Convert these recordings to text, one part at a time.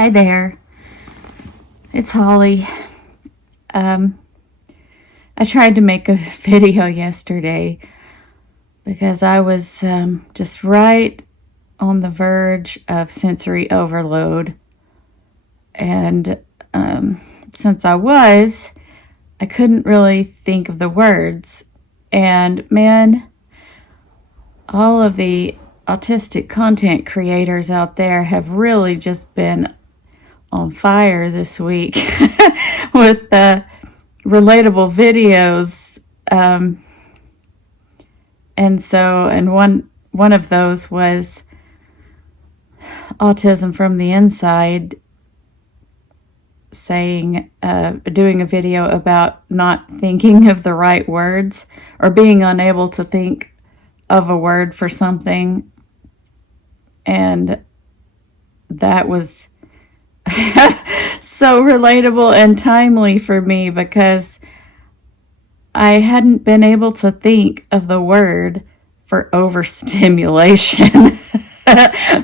Hi there, it's Holly. I tried to make a video yesterday because I was just right on the verge of sensory overload. And since I couldn't really think of the words. And man, all of the autistic content creators out there have really just been on fire this week with the relatable videos. And one of those was Autism from the Inside doing a video about not thinking of the right words or being unable to think of a word for something. And that was so relatable and timely for me because I hadn't been able to think of the word for overstimulation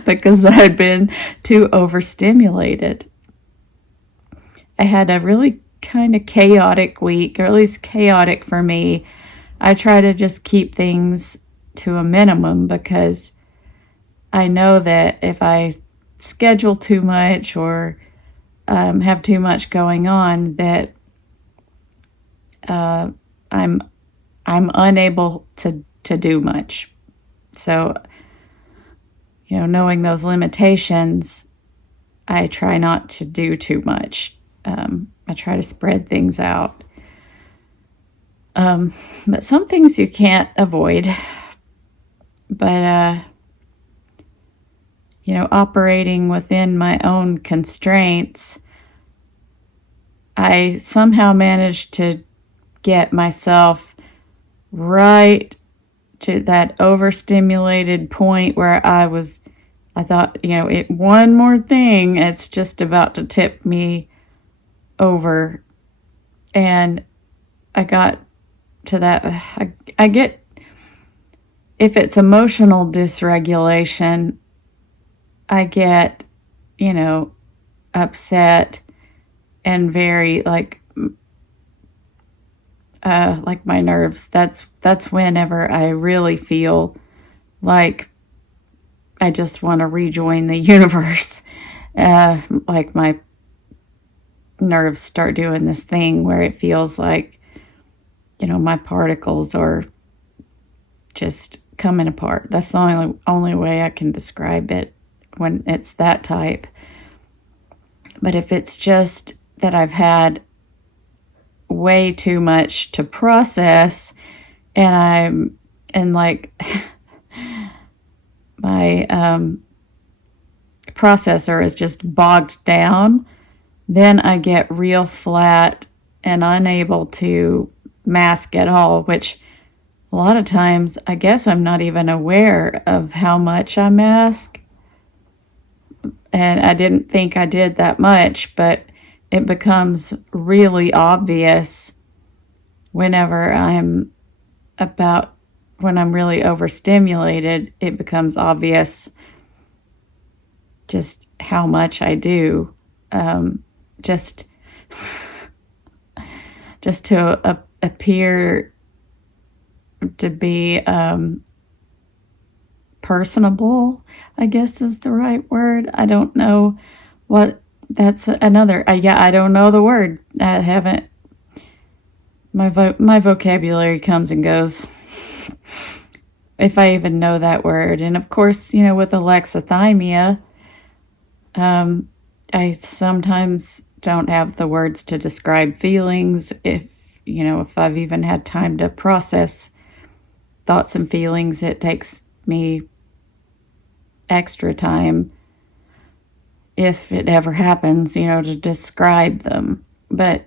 because I'd been too overstimulated. I had a really kind of chaotic week, or at least chaotic for me. I try to just keep things to a minimum because I know that if I schedule too much or have too much going on, that I'm unable to do much. So, knowing those limitations, I try not to do too much. I try to spread things out. But some things you can't avoid. But, operating within my own constraints, I somehow managed to get myself right to that overstimulated point where I thought, one more thing, it's just about to tip me over. And I got to that. I get, if it's emotional dysregulation, I get, upset and very like my nerves. That's whenever I really feel like I just want to rejoin the universe. Like my nerves start doing this thing where it feels like, my particles are just coming apart. That's the only way I can describe it when it's that type. But if it's just that I've had way too much to process and like my processor is just bogged down, then I get real flat and unable to mask at all, which a lot of times I guess I'm not even aware of how much I mask. And I didn't think I did that much, but it becomes really obvious when I'm really overstimulated. It becomes obvious just how much I do, just to appear to be personable, I guess is the right word. I don't know what that's another. I don't know the word. I haven't. My vocabulary comes and goes. If I even know that word. And of course, with alexithymia, I sometimes don't have the words to describe feelings. If I've even had time to process thoughts and feelings, it takes me extra time, if it ever happens, to describe them. But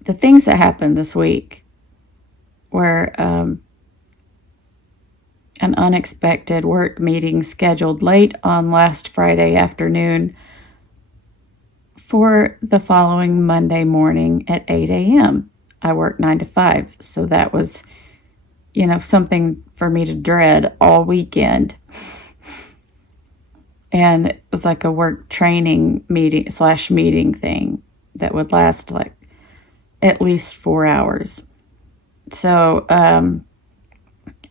the things that happened this week were an unexpected work meeting scheduled late on last Friday afternoon for the following Monday morning at 8 a.m. I work 9 to 5, so that was, something for me to dread all weekend. And it was like a work training meeting thing that would last like at least 4 hours. So I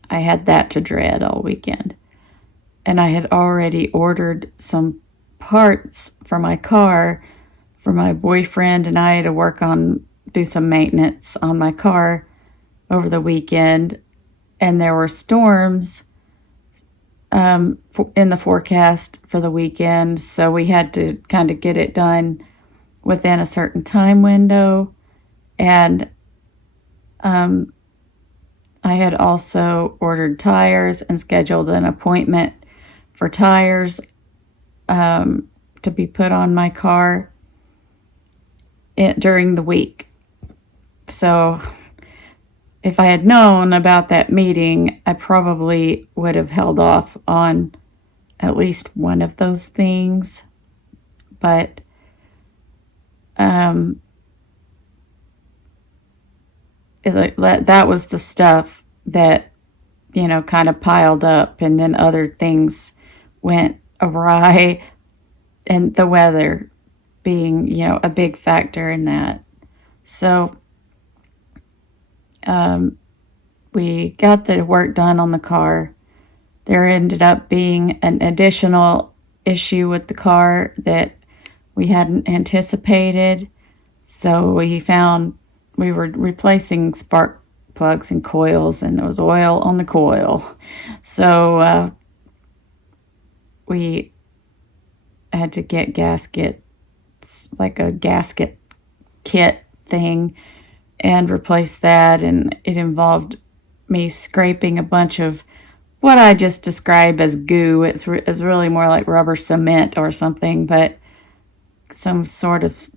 had that to dread all weekend. And I had already ordered some parts for my car for my boyfriend and I to do some maintenance on my car over the weekend. And there were storms in the forecast for the weekend. So we had to kind of get it done within a certain time window. And I had also ordered tires and scheduled an appointment for tires to be put on my car during the week. So if I had known about that meeting, I probably would have held off on at least one of those things. But that was the stuff that, kind of piled up, and then other things went awry, and the weather being, a big factor in that. So we got the work done on the car. There ended up being an additional issue with the car that we hadn't anticipated. So we were replacing spark plugs and coils, and there was oil on the coil. So we had to get gaskets, like a gasket kit thing, and replace that. And it involved me scraping a bunch of what I just described as goo. It's really more like rubber cement or something, but some sort of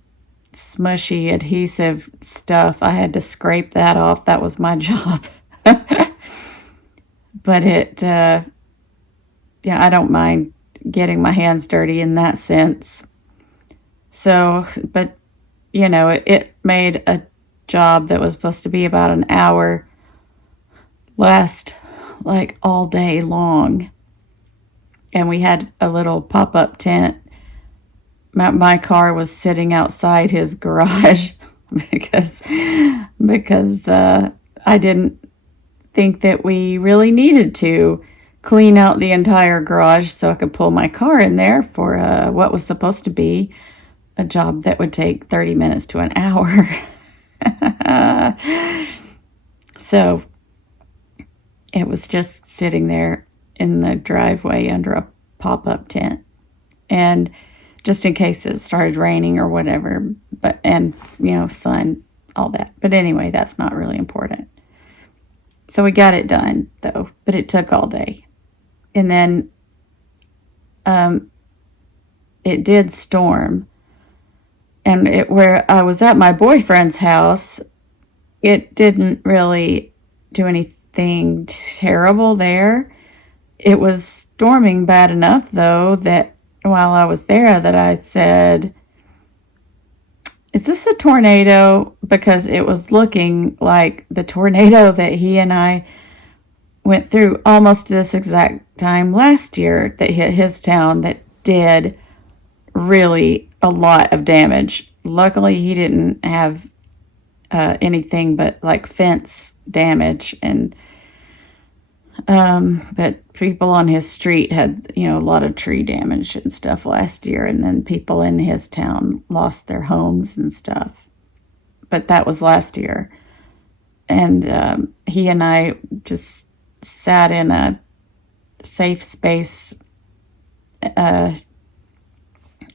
smushy adhesive stuff. I had to scrape that off. That was my job. But I don't mind getting my hands dirty in that sense. So, but, it made a job that was supposed to be about an hour last like all day long. And we had a little pop-up tent. My car was sitting outside his garage because I didn't think that we really needed to clean out the entire garage so I could pull my car in there for what was supposed to be a job that would take 30 minutes to an hour. So it was just sitting there in the driveway under a pop-up tent. And just in case it started raining or whatever, and sun, all that. But anyway, that's not really important. So we got it done, though, but it took all day. And then it did storm. And where I was at my boyfriend's house, it didn't really do anything terrible there. It was storming bad enough, though, that while I was there, that I said, is this a tornado? Because it was looking like the tornado that he and I went through almost this exact time last year that hit his town, that did really a lot of damage. Luckily, he didn't have anything but like fence damage, and but people on his street had, a lot of tree damage and stuff last year, and then people in his town lost their homes and stuff. But that was last year. And he and I just sat in a safe space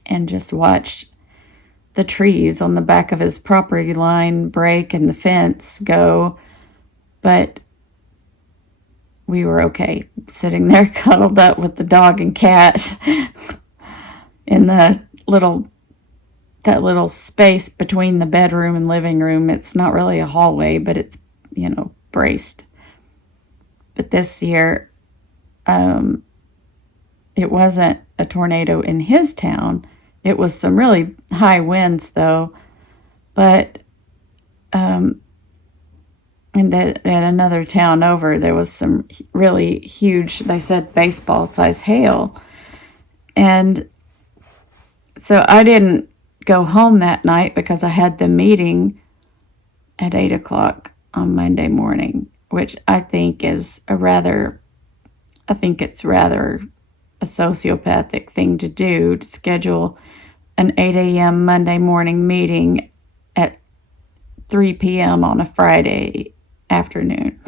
and just watched the trees on the back of his property line break and the fence go. But we were okay, sitting there cuddled up with the dog and cat in that little space between the bedroom and living room. It's not really a hallway, but it's, braced. But this year, it wasn't a tornado in his town. It was some really high winds, though. But in another town over, there was some really huge, they said, baseball-sized hail. And so I didn't go home that night because I had the meeting at 8 o'clock on Monday morning, which I think it's rather a sociopathic thing to do, to schedule an 8 a.m. Monday morning meeting at 3 p.m. on a Friday afternoon.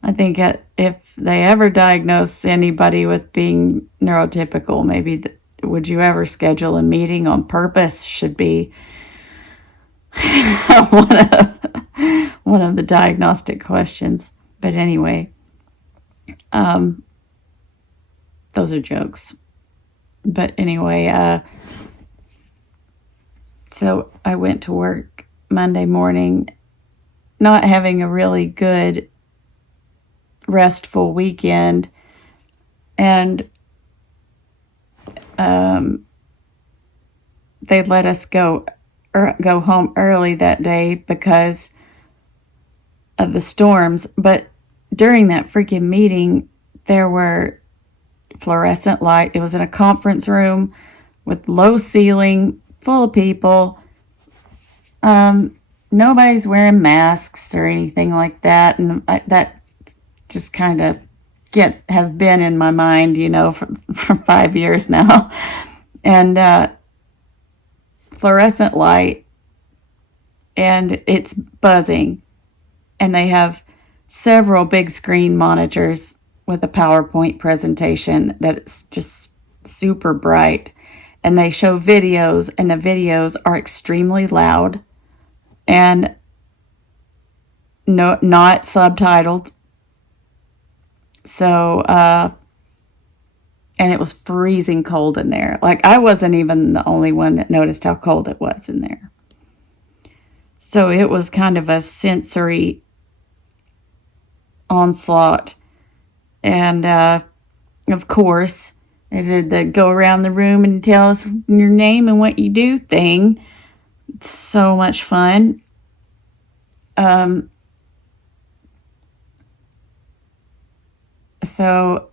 I think if they ever diagnose anybody with being neurotypical, maybe would you ever schedule a meeting on purpose should be one of the diagnostic questions. But anyway, those are jokes. But anyway, so I went to work Monday morning, not having a really good, restful weekend, and they let us go home early that day because of the storms. But during that freaking meeting, there were fluorescent light. It was in a conference room with low ceiling, full of people. Nobody's wearing masks or anything like that, and that just kind of has been in my mind, for 5 years now. And fluorescent light, and it's buzzing, and they have several big screen monitors with a PowerPoint presentation that's just super bright, and they show videos, and the videos are extremely loud and not subtitled. So and it was freezing cold in there. Like, I wasn't even the only one that noticed how cold it was in there. So it was kind of a sensory onslaught. And of course, they did the go around the room and tell us your name and what you do thing. It's so much fun. So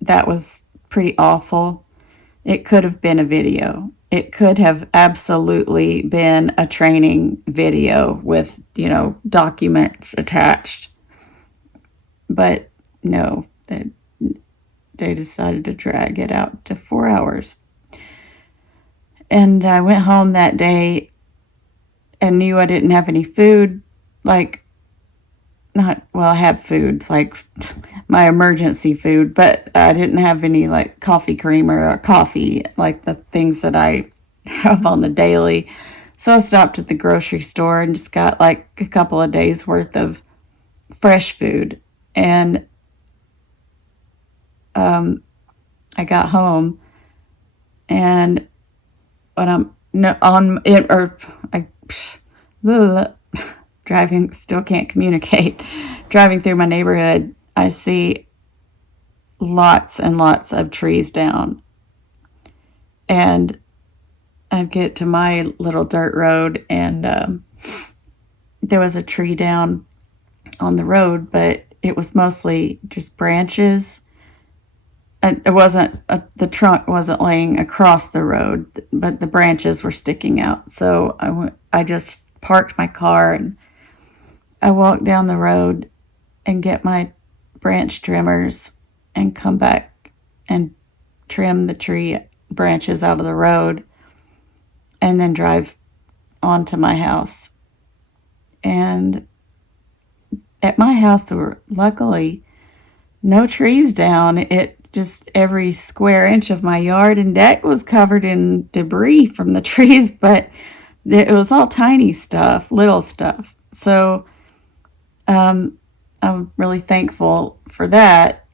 that was pretty awful. It could have been a video. It could have absolutely been a training video with, documents attached. But no, they decided to drag it out to 4 hours. And I went home that day and knew I didn't have any food. I had food, like my emergency food, but I didn't have any like coffee creamer or coffee, like the things that I have on the daily. So I stopped at the grocery store and just got like a couple of days worth of fresh food. And I got home, and when driving, still can't communicate. Driving through my neighborhood, I see lots and lots of trees down. And I'd get to my little dirt road, and there was a tree down on the road, but it was mostly just branches. And it wasn't, the trunk wasn't laying across the road, but the branches were sticking out. So I just parked my car, and I walked down the road and get my branch trimmers and come back and trim the tree branches out of the road, and then drive onto my house. And at my house, there were luckily no trees down. It just, every square inch of my yard and deck was covered in debris from the trees, but it was all tiny stuff, little stuff. So I'm really thankful for that.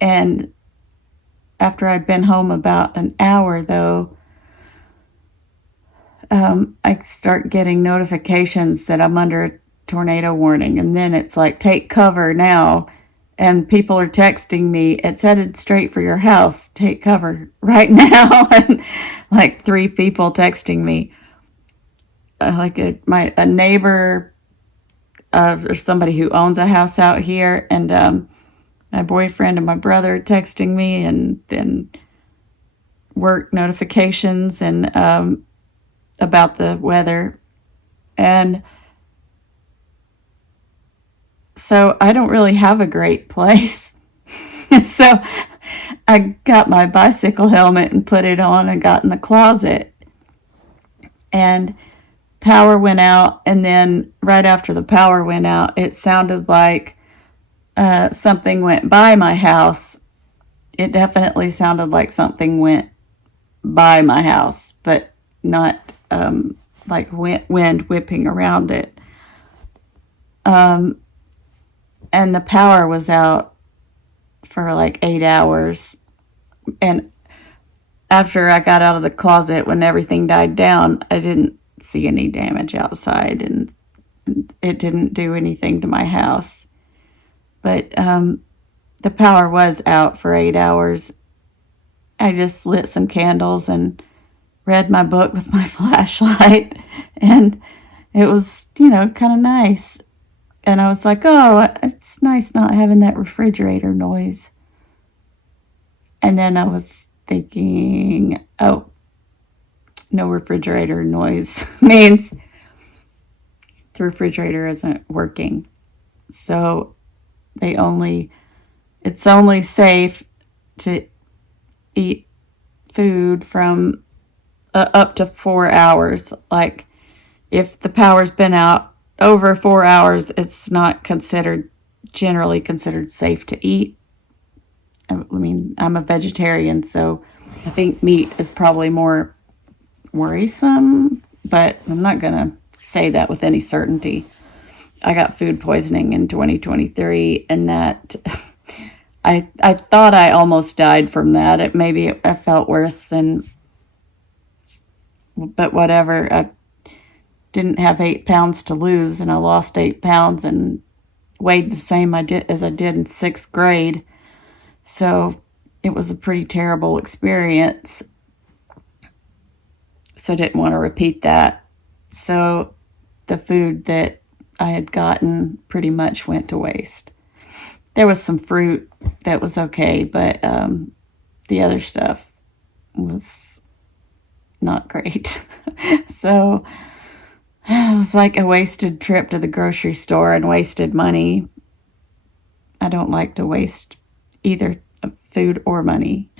And after I'd been home about an hour, though, I start getting notifications that I'm under a tornado warning. And then it's like, take cover now. And people are texting me, it's headed straight for your house. Take cover right now. And like 3 people texting me. Like a neighbor or somebody who owns a house out here. And my boyfriend and my brother texting me, and then work notifications and about the weather. And so I don't really have a great place. So I got my bicycle helmet and put it on and got in the closet. And power went out. And then right after the power went out, it sounded like something went by my house. It definitely sounded like something went by my house, but not like wind whipping around it. And the power was out for like 8 hours. And after I got out of the closet, when everything died down, I didn't see any damage outside, and it didn't do anything to my house. But the power was out for 8 hours. I just lit some candles and read my book with my flashlight, and it was, kind of nice. And I was like, oh, it's nice not having that refrigerator noise. And then I was thinking, oh, no refrigerator noise means the refrigerator isn't working. So it's only safe to eat food from up to 4 hours. Like, if the power's been out over 4 hours, it's not generally considered safe to eat. I mean, I'm a vegetarian, so I think meat is probably more worrisome, but I'm not going to say that with any certainty. I got food poisoning in 2023, and that I thought I almost died from that. I felt worse than, but whatever. I didn't have 8 pounds to lose, and I lost 8 pounds and weighed the same as I did in 6th grade. So it was a pretty terrible experience. So I didn't want to repeat that. So the food that I had gotten pretty much went to waste. There was some fruit that was okay, but the other stuff was not great. So it was like a wasted trip to the grocery store and wasted money. I don't like to waste either food or money.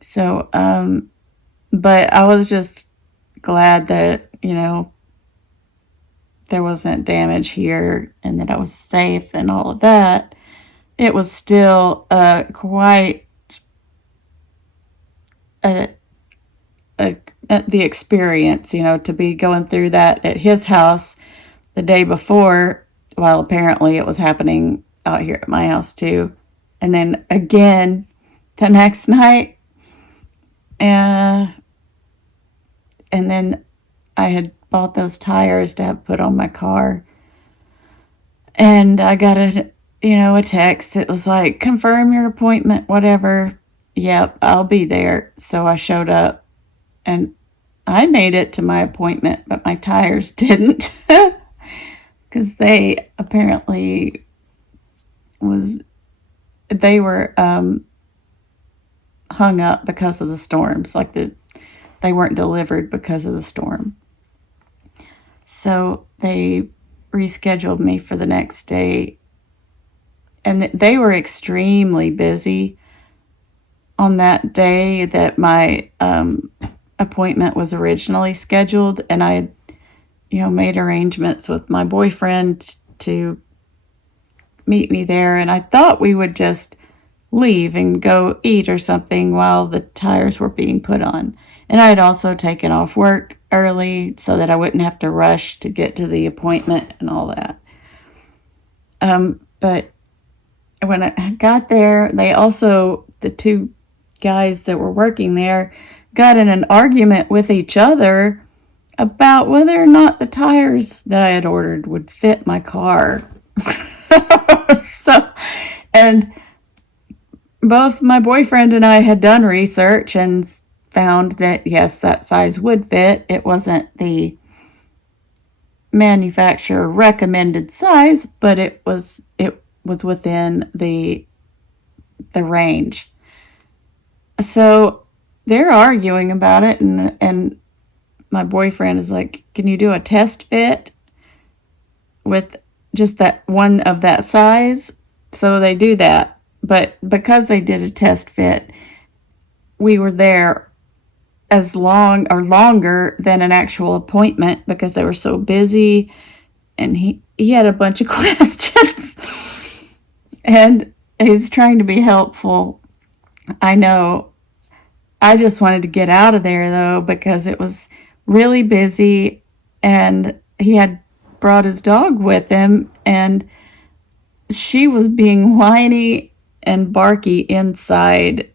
So, but I was just glad that, there wasn't damage here and that I was safe and all of that. It was still quite the experience, to be going through that at his house the day before, while apparently it was happening out here at my house too. And then again the next night. And then I had bought those tires to have put on my car. And I got a text. It was like, confirm your appointment, whatever. Yep, I'll be there. So I showed up, and I made it to my appointment, but my tires didn't. Because they apparently they were hung up because of the storms. Like they weren't delivered because of the storm. So they rescheduled me for the next day. And they were extremely busy on that day that my appointment was originally scheduled. And I had, made arrangements with my boyfriend to meet me there. And I thought we would just leave and go eat or something while the tires were being put on. And I had also taken off work early so that I wouldn't have to rush to get to the appointment and all that. But when I got there, the two guys that were working there got in an argument with each other about whether or not the tires that I had ordered would fit my car. And both my boyfriend and I had done research and found that, yes, that size would fit. It wasn't the manufacturer recommended size, but it was within the range. So they're arguing about it, and my boyfriend is like, "Can you do a test fit with just that one of that size?" So they do that. But because they did a test fit, we were there as long or longer than an actual appointment because they were so busy, and he had a bunch of questions, and he's trying to be helpful. I know. I just wanted to get out of there though because it was really busy, and he had brought his dog with him, and she was being whiny and barky inside,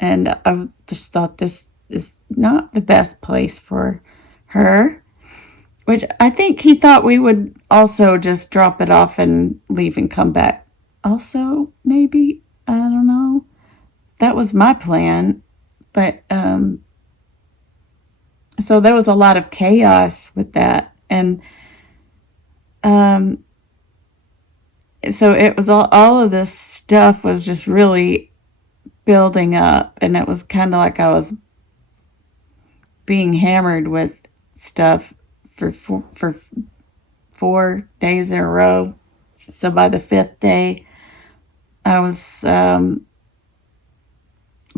and I just thought this is not the best place for her, which I think he thought we would also just drop it off and leave and come back. Also, maybe, I don't know. That was my plan, but so there was a lot of chaos with that, and so it was all of this stuff was just really building up, and it was kind of like I was being hammered with stuff for 4 days in a row. So by the fifth day, I was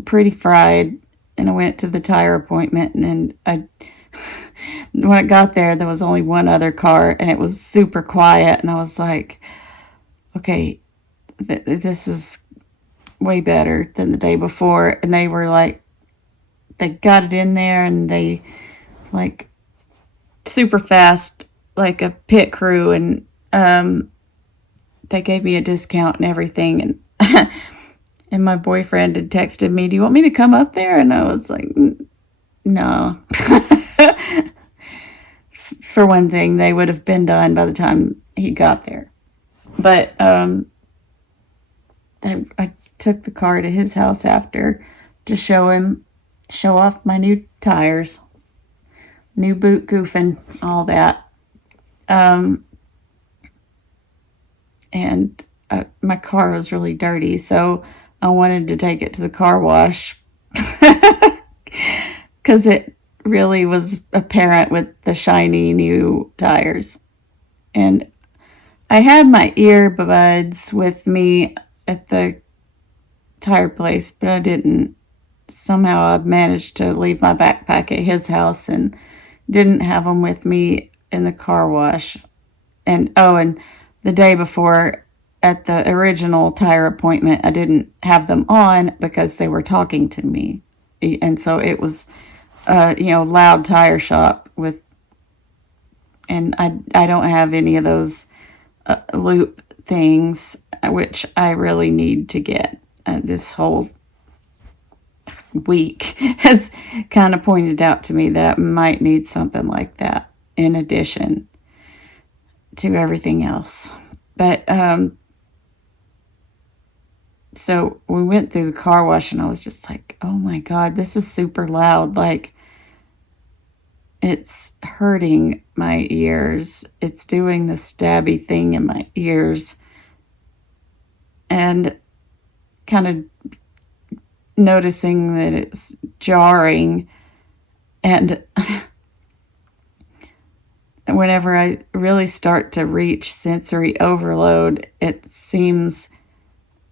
pretty fried, and I went to the tire appointment, and I when I got there was only one other car, and it was super quiet, and I was like, okay, this is way better than the day before. And they were like, they got it in there, and they like super fast, like a pit crew, and they gave me a discount and everything. And and my boyfriend had texted me, "Do you want me to come up there?" And I was like, no. For one thing, they would have been done by the time he got there. But I took the car to his house after to show off my new tires, new boot goofing, all that. And my car was really dirty, so I wanted to take it to the car wash because it really was apparent with the shiny new tires. And I had my earbuds with me at the tire place, but I didn't. Somehow I managed to leave my backpack at his house and didn't have them with me in the car wash. And and the day before at the original tire appointment, I didn't have them on because they were talking to me. And so it was, loud tire shop and I don't have any of those loop things, which I really need to get. This whole week has kind of pointed out to me that I might need something like that in addition to everything else. But so we went through the car wash, and I was just like, oh my God, this is super loud. Like, it's hurting my ears. It's doing the stabby thing in my ears. And kind of noticing that it's jarring. And whenever I really start to reach sensory overload, it seems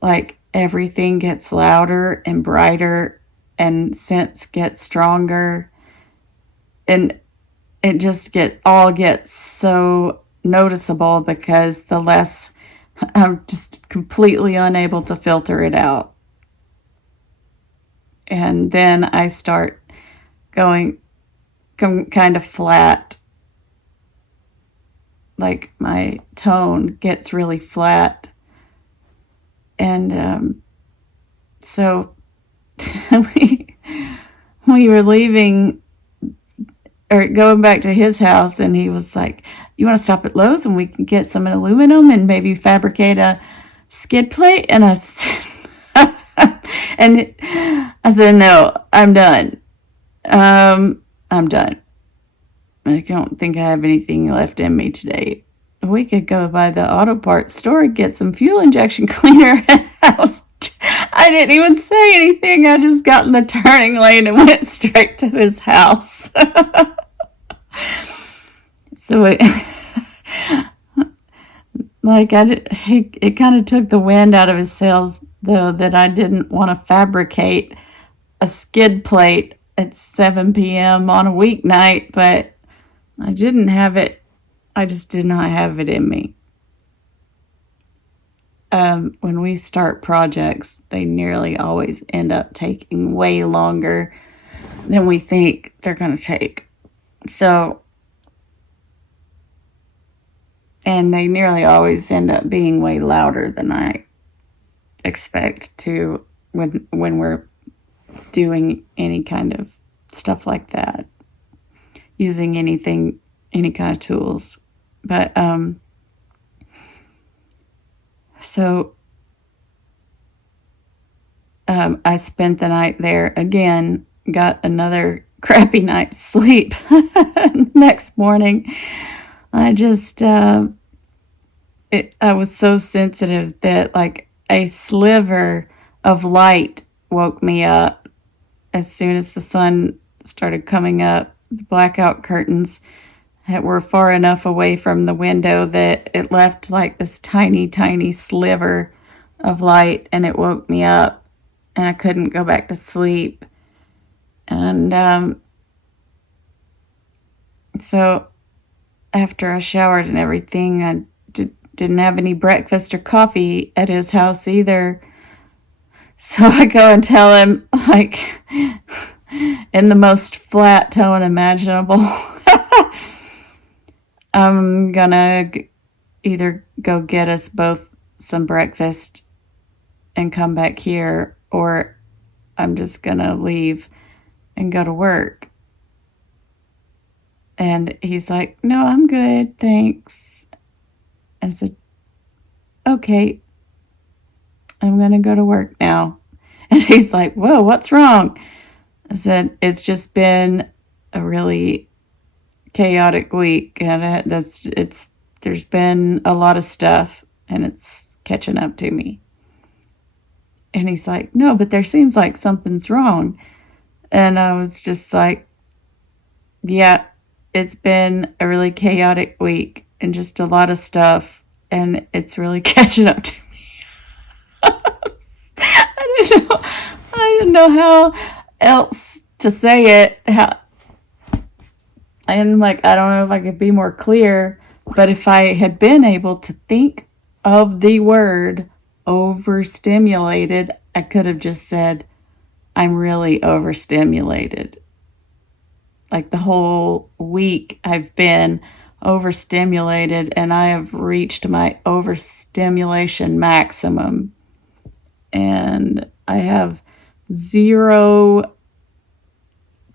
like everything gets louder and brighter, and sense gets stronger, and it just gets so noticeable because the less I'm just completely unable to filter it out. And then I start going kind of flat, like my tone gets really flat. And so we were leaving or going back to his house, and he was like, "You want to stop at Lowe's and we can get some aluminum and maybe fabricate a skid plate?" And I said, "No, I'm done. I'm done. I don't think I have anything left in me today." we could go by the auto parts store and get some fuel injection cleaner. I didn't even say anything. I just got in the turning lane and went straight to his house. So it kind of took the wind out of his sails, though, that I didn't want to fabricate a skid plate at 7 p.m. on a weeknight, but I didn't have it. I just did not have it in me. When we start projects, they nearly always end up taking way longer than we think they're going to take. So, and they nearly always end up being way louder than I expect to when we're doing any kind of stuff like that, using any kind of tools. But so I spent the night there again, got another crappy night's sleep. Next morning, I just I was so sensitive that like a sliver of light woke me up as soon as the sun started coming up. The blackout curtains were far enough away from the window that it left like this tiny, tiny sliver of light, and it woke me up, and I couldn't go back to sleep. And so after I showered and everything, I didn't have any breakfast or coffee at his house either. So I go and tell him, like, in the most flat tone imaginable, I'm gonna either go get us both some breakfast and come back here, or I'm just gonna leave and go to work. And he's like, no, I'm good, thanks. And I said, okay, I'm gonna go to work now. And he's like, whoa, what's wrong? I said, it's just been a really chaotic week, and there's been a lot of stuff, and it's catching up to me. And he's like, no, but there seems like something's wrong. And I was just like, yeah, it's been a really chaotic week and just a lot of stuff, and it's really catching up to me. I didn't know how else to say it. And like, I don't know if I could be more clear, but if I had been able to think of the word overstimulated, I could have just said, I'm really overstimulated. Like the whole week I've been overstimulated, and I have reached my overstimulation maximum. And I have zero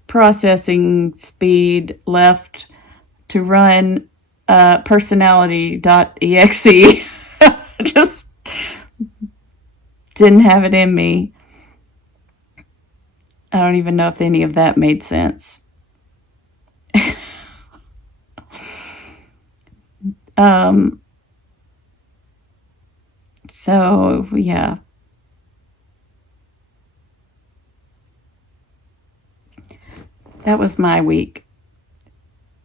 processing speed left to run personality.exe. Just didn't have it in me. I don't even know if any of that made sense. So yeah, that was my week,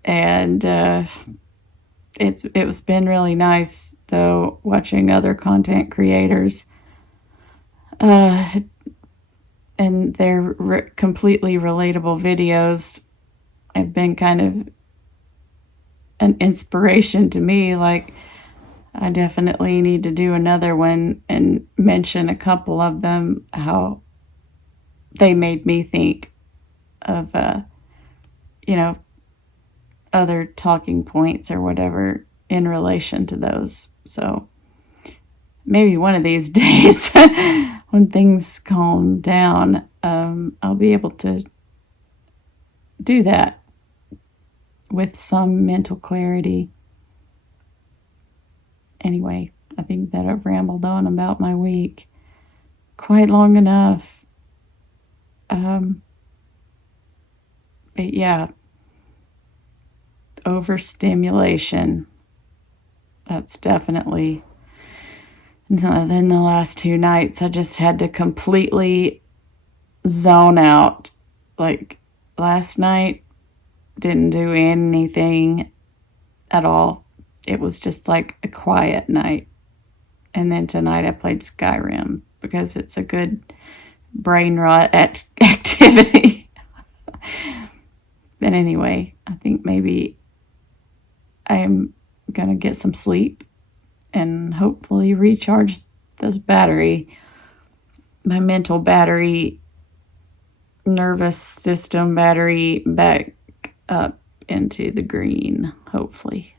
and it's been really nice though watching other content creators, and their completely relatable videos have been kind of an inspiration to me. Like, I definitely need to do another one and mention a couple of them, how they made me think of, other talking points or whatever in relation to those. So maybe one of these days, when things calm down, I'll be able to do that with some mental clarity. Anyway, I think that I've rambled on about my week quite long enough. But yeah, overstimulation. That's definitely. Then the last 2 nights, I just had to completely zone out. Like last night, didn't do anything at all. It was just like a quiet night. And then tonight I played Skyrim because it's a good brain rot activity. But anyway, I think maybe I'm going to get some sleep and hopefully recharge this battery, my mental battery, nervous system battery back up into the green, hopefully.